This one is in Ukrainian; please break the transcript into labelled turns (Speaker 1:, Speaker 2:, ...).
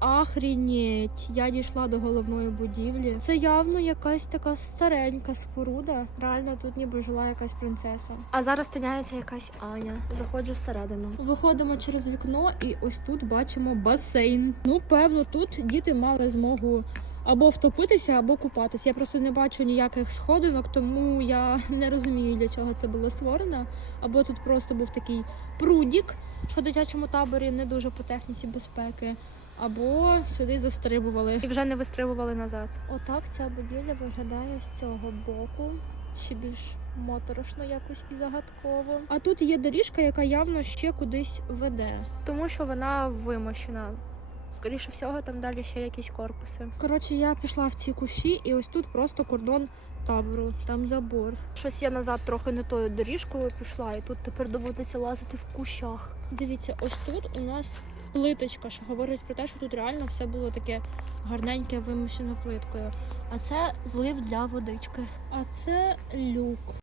Speaker 1: Ахрінеть, я дійшла до головної будівлі. Це явно якась така старенька споруда. Реально тут ніби жила якась принцеса.
Speaker 2: А зараз тиняється якась Аня. Заходжу всередину.
Speaker 1: Виходимо через вікно, і ось тут бачимо басейн. Ну, певно, тут діти мали змогу. Або втопитися, або купатися. Я просто не бачу ніяких сходинок, тому я не розумію, для чого це було створено. Або тут просто був такий прудік, що в дитячому таборі не дуже по техніці безпеки, або сюди застрибували.
Speaker 2: І вже не вистрибували назад.
Speaker 1: Отак ця будівля виглядає з цього боку. Ще більш моторошно якось і загадково. А тут є доріжка, яка явно ще кудись веде.
Speaker 2: Тому що вона вимощена. Скоріше всього, там далі ще якісь корпуси.
Speaker 1: Коротше, я пішла в ці кущі, і ось тут просто кордон табору, там забор.
Speaker 2: Щось я назад трохи не тою доріжкою пішла, і тут тепер доводиться лазити в кущах.
Speaker 1: Дивіться, ось тут у нас плиточка, що говорить про те, що тут реально все було таке гарненьке, вимощено плиткою. А це злив для водички. А це люк.